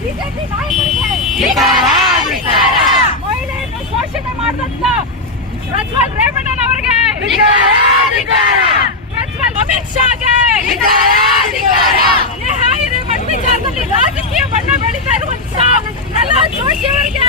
BJP ನಾಯಕರಿಗೆ ಮಹಿಳೆಯನ್ನು ಶೋಷಣೆ ಮಾಡಿದಂತ ಪ್ರಜ್ವಲ್ ರೇವಣ್ಣನವರಿಗೆ, ಪ್ರಜ್ವಲ್ ಅಮಿತ್ ಶಾಗೆ, ವಿಚಾರದಲ್ಲಿ ರಾಜಕೀಯ ಬಣ್ಣ ಬೆಳೀತಾ ಇರುವಂತ ಪ್ರಹ್ಲಾದ್ ಜೋಶಿ ಅವರಿಗೆ